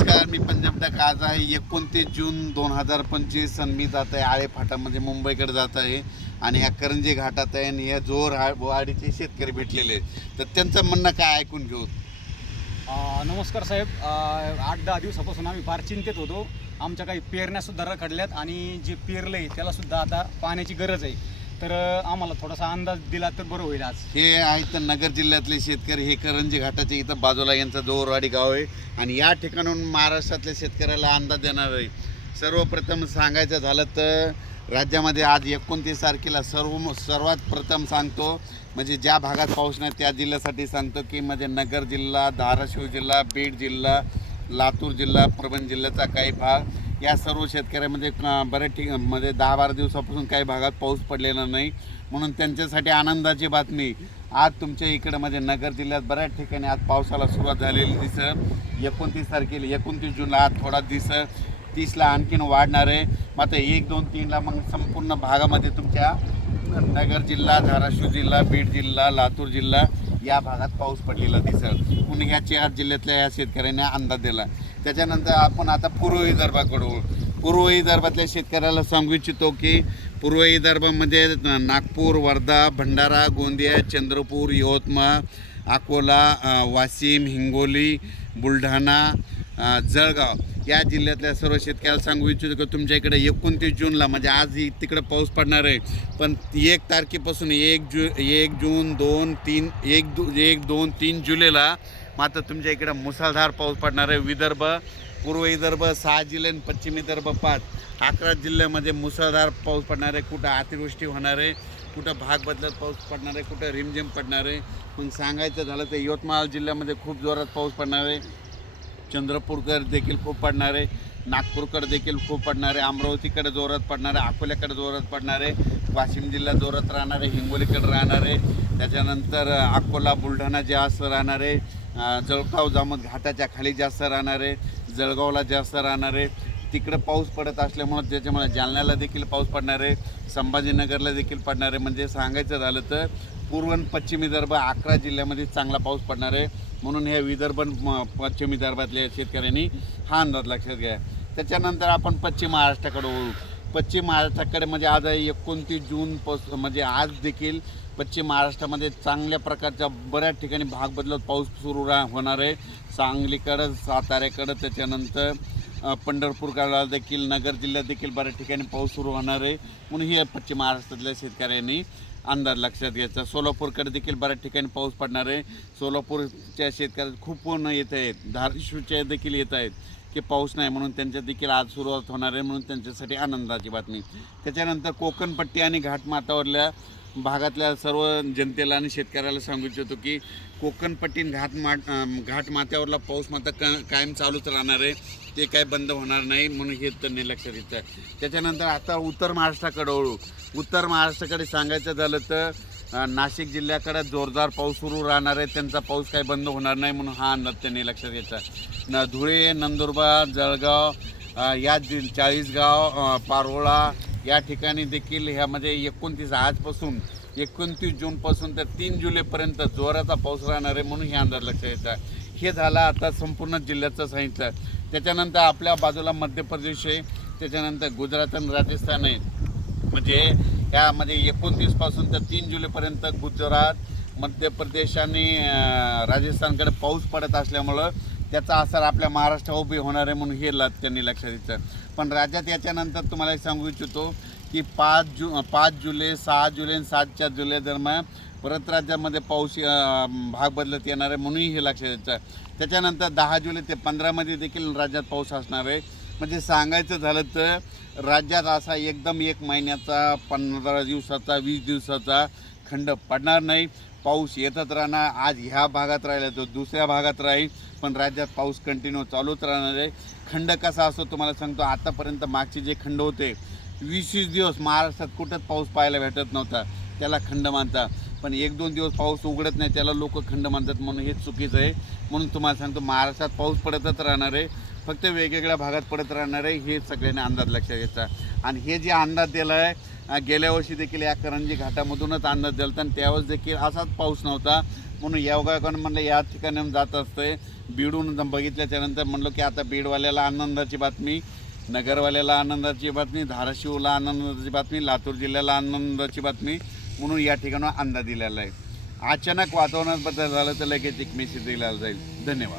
नमस्कार मी पंजाब आज आहे एकोणतीस जून दोन हजार पंचवीस सन मी जात आहे आळे म्हणजे मुंबईकडे जात आहे आणि ह्या करंजी घाटात आहे आणि ह्या जोर वाडीचे शेतकरी भेटलेले तर त्यांचं म्हणणं काय ऐकून घेऊ नमस्कार साहेब आठ दहा दिवसापासून आम्ही फार चिंतेत होतो आमच्या काही पेरण्यासुद्धा रखडल्यात आणि जे पेरलं आहे त्यालासुद्धा आता पाण्याची गरज आहे तर आम्हाला थोडासा अंदाज दिला तर बरं होईल आज हे आहेत नगर जिल्ह्यातले शेतकरी हे करंजी घाटाच्या इथं बाजूला यांचं दोरवाडी गाव आहे आणि या ठिकाणून महाराष्ट्रातल्या शेतकऱ्याला अंदाज देणार आहे सर्वप्रथम सांगायचं झालं तर राज्यामध्ये आज एकोणतीस तारखेला सर्व सर्वात प्रथम सांगतो म्हणजे ज्या भागात पाऊस नाही त्या जिल्ह्यासाठी सांगतो की म्हणजे नगर जिल्हा धाराशिव जिल्हा बीड जिल्हा लातूर जिल्हा परभणी जिल्ह्याचा काही भाग या सर्व शेतकऱ्यामध्ये बऱ्याच ठिक मध्ये दहा बारा दिवसापासून काही भागात पाऊस पडलेला नाही म्हणून त्यांच्यासाठी आनंदाची बातमी आज तुमच्या इकडं म्हणजे नगर जिल्ह्यात बऱ्याच ठिकाणी आज पावसाला सुरुवात झालेली दिसं एकोणतीस तारखेला एकोणतीस जूनला आज थोडा दिसं तीसला आणखीन वाढणार आहे मात्र एक दोन तीनला मग संपूर्ण भागामध्ये तुमच्या नगर जिल्हा धाराशिव जिल्हा बीड जिल्हा लातूर जिल्हा या भागात पाऊस पडलेला दिसत म्हणून ह्या चार जिल्ह्यातल्या या शेतकऱ्यांनी अंदाज दिला त्याच्यानंतर आपण आता पूर्व विदर्भाकडे पूर्व विदर्भातल्या शेतकऱ्याला सांगू इच्छितो की पूर्व विदर्भामध्ये नागपूर वर्धा भंडारा गोंदिया चंद्रपूर यवतमाळ अकोला वाशिम हिंगोली बुलढाणा जळगाव या जिल्ह्यातल्या सर्व शेतकऱ्याला सांगू इच्छितो की तुमच्या इकडे एकोणतीस जूनला म्हणजे आज तिकडे पाऊस पडणार आहे पण एक तारखेपासून एक जू एक जून दोन तीन एक दो एक दोन तीन जुलैला मात्र तुमच्या इकडे मुसळधार पाऊस पडणार आहे विदर्भ पूर्व विदर्भ सहा जिल्हे आणि पश्चिम विदर्भ पाच अकरा जिल्ह्यामध्ये मुसळधार पाऊस पडणार आहे कुठं अतिवृष्टी होणार आहे कुठं भाग बदलत पाऊस पडणार आहे कुठं रिमझिम पडणार आहे पण सांगायचं झालं तर यवतमाळ जिल्ह्यामध्ये खूप जोरात पाऊस पडणार आहे चंद्रपूरकर देखील खूप पडणार आहे नागपूरकडे देखील खूप पडणार आहे अमरावतीकडे जोरात पडणार आहे अकोल्याकडे जोरात पडणार आहे वाशिम जिल्हा जोरात राहणार आहे हिंगोलीकडे राहणार आहे त्याच्यानंतर अकोला बुलढाणा जास्त राहणार आहे जळगाव जामत घाटाच्या खाली जास्त राहणार आहे जळगावला जास्त राहणार आहे तिकडं पाऊस पडत असल्यामुळं त्याच्यामुळे जालन्याला देखील पाऊस पडणार आहे संभाजीनगरला देखील पडणार आहे म्हणजे सांगायचं झालं तर पूर्व पश्चिम विदर्भ अकरा जिल्ह्यामध्ये चांगला पाऊस पडणार आहे म्हणून हे विदर्भ पश्चिम विदर्भातल्या शेतकऱ्यांनी हा अंदाज लक्षात घ्या त्याच्यानंतर आपण पश्चिम महाराष्ट्राकडे वळू पश्चिम महाराष्ट्राकडे म्हणजे आज एकोणतीस जून पस म्हणजे आज देखील पश्चिम महाराष्ट्रामध्ये चांगल्या प्रकारच्या बऱ्याच ठिकाणी भाग बदलत पाऊस सुरू रा होणार आहे सांगलीकडं साताऱ्याकडं त्याच्यानंतर पंढरपूरकडला देखील नगर जिल्ह्यात देखील बऱ्याच ठिकाणी पाऊस सुरू होणार आहे म्हणून ही पश्चिम महाराष्ट्रातल्या शेतकऱ्यांनी अंदाज लक्षात घ्यायचा सोलापूरकडे देखील बऱ्याच ठिकाणी पाऊस पडणार आहे सोलापूरच्या शेतकऱ्या खूप पूर्ण येत आहेत धारशूच्या देखील येत आहेत की पाऊस नाही म्हणून त्यांच्या देखील आज सुरुवात होणार आहे म्हणून त्यांच्यासाठी आनंदाची बातमी त्याच्यानंतर कोकणपट्टी आणि घाटमाथावरल्या भागातल्या सर्व जनतेला आणि शेतकऱ्याला सांगू इच्छितो की कोकणपट्टी घाट मा घाटमाथ्यावरला पाऊस मात्र क कायम चालूच राहणार आहे ते काय बंद होणार नाही म्हणून हे तर द्यायचं आहे त्याच्यानंतर आता उत्तर महाराष्ट्राकडे वळू उत्तर महाराष्ट्राकडे सांगायचं झालं तर नाशिक जिल्ह्याकडे जोरदार पाऊस सुरू राहणार आहे त्यांचा पाऊस काही बंद होणार नाही म्हणून हा अंदाज त्यांनी लक्षात घ्यायचा न धुळे नंदुरबार जळगाव या जि चाळीसगाव पारोळा या ठिकाणी देखील ह्यामध्ये एकोणतीस आजपासून एकोणतीस जूनपासून तर तीन जुलैपर्यंत जोराचा पाऊस राहणार आहे म्हणून हे अंदाज लक्षात येतात हे झालं आता संपूर्ण जिल्ह्याचं सांगितलं त्याच्यानंतर आपल्या बाजूला मध्य प्रदेश आहे त्याच्यानंतर गुजरात आणि राजस्थान आहे म्हणजे यामध्ये एकोणतीसपासून तर तीन जुलैपर्यंत गुजरात मध्य प्रदेश आणि राजस्थानकडे पाऊस पडत असल्यामुळं त्याचा असर आपल्या महाराष्ट्रावर उभी होणार आहे म्हणून हे ल त्यांनी लक्ष द्यायचं पण राज्यात याच्यानंतर तुम्हाला सांगू इच्छितो की पाच जु पाच जुलै सहा जुलै आणि सातच्या जुलै दरम्यान परत राज्यामध्ये पाऊस भाग बदलत येणार आहे म्हणूनही हे लक्षात द्यायचं त्याच्यानंतर दहा जुलै ते पंधरामध्ये देखील राज्यात पाऊस असणार आहे म्हणजे सांगायचं झालं तर राज्यात असा एकदम एक महिन्याचा पंधरा दिवसाचा वीस दिवसाचा खंड पडणार नाही पाऊस येतच राहणार आज ह्या भागात राहिला तो दुसऱ्या भागात राहील पण राज्यात पाऊस कंटिन्यू चालूच राहणार आहे खंड कसा असतो तुम्हाला सांगतो आतापर्यंत मागचे जे खंड होते वीस वीस दिवस महाराष्ट्रात कुठंच पाऊस पाहायला भेटत नव्हता त्याला खंड मानता पण एक दोन दिवस पाऊस उघडत नाही त्याला लोक खंड मानतात म्हणून हेच चुकीचं आहे म्हणून तुम्हाला सांगतो महाराष्ट्रात पाऊस पडतच राहणार आहे फक्त वेगवेगळ्या भागात पडत राहणार आहे हे सगळ्यांनी अंदाज लक्षात घ्यायचा आणि हे जे अंदाज दिला आहे गेल्या वर्षी देखील या करंजी घाटामधूनच आणण्यात झालं आणि त्यावेळेस देखील असाच पाऊस नव्हता म्हणून योगायोगानं म्हणलं या ठिकाणी जात असते बीडून बघितल्या त्यानंतर म्हणलो की आता बीडवाल्याला आनंदाची बातमी नगरवाल्याला आनंदाची बातमी धाराशिवला आनंदाची बातमी लातूर जिल्ह्याला आनंदाची बातमी म्हणून या ठिकाणावर अंदाज दिलेला आहे अचानक वातावरणात बदल झालं तर लगेच एक मेसेज दिला जाईल धन्यवाद